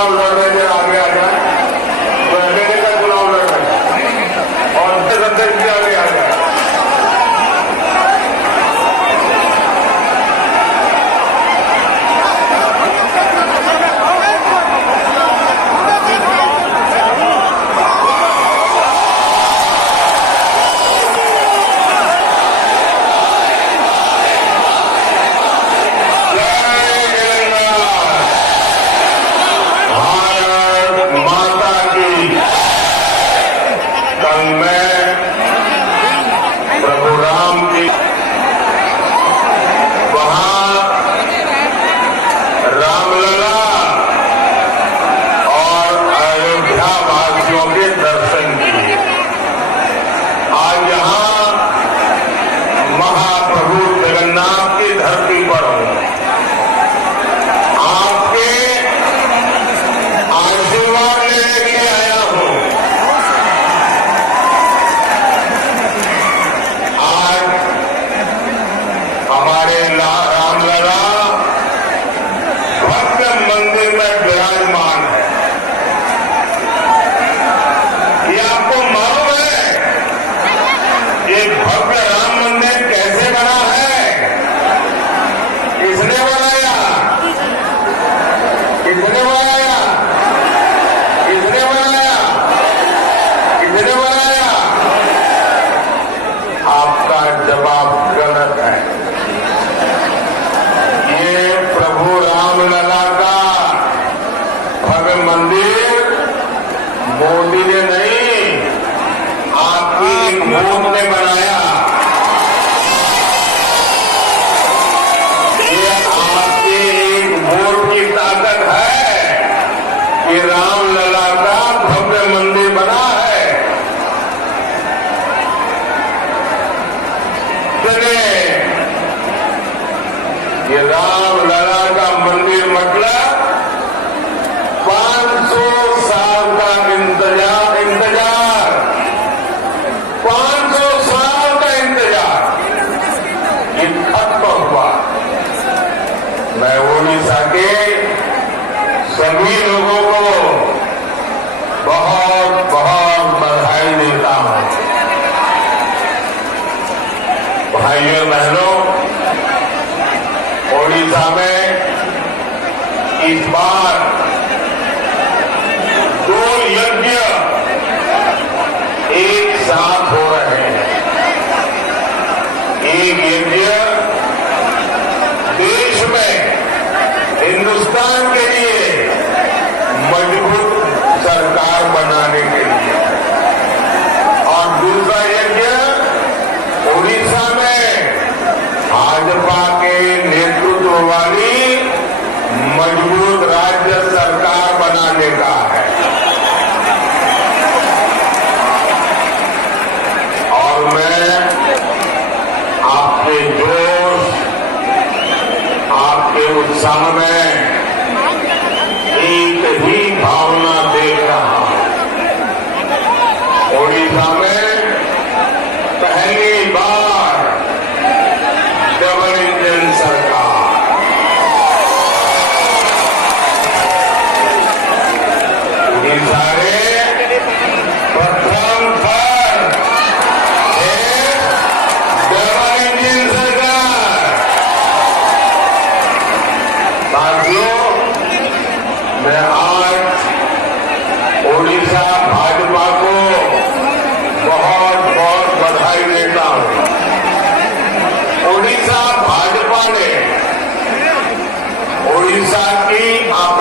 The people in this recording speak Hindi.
चुनाव लड़ रहे थे आगे आ जाए, तो एमएलए का चुनाव लड़ रहे थे और अध्यक्ष भी आगे आ जाए। मोदी ने नहीं, आपकी एक वोट ने बनाया। ये आपके एक वोट की ताकत है कि रामलला का भव्य मंदिर बना है। चले ये रामलला का मंदिर मतलब 500 साल का इंतजार 500 साल का इंतजार ये खत्म हुआ। मैं ओडिशा के सभी लोगों को बहुत बहुत बधाई देता हूं। भाइयों बहनों, ओडिशा में इस बार 2 यज्ञ एक साथ हो रहे हैं। एक यज्ञ देश में हिंदुस्तान के लिए मजबूत सरकार बनाने के लिए और दूसरा यज्ञ ओडिशा में भाजपा के नेतृत्व वाली मजबूत राज्य सरकार बनाने का है। और मैं आपके जोश, आपके उत्साह में एक ही भावना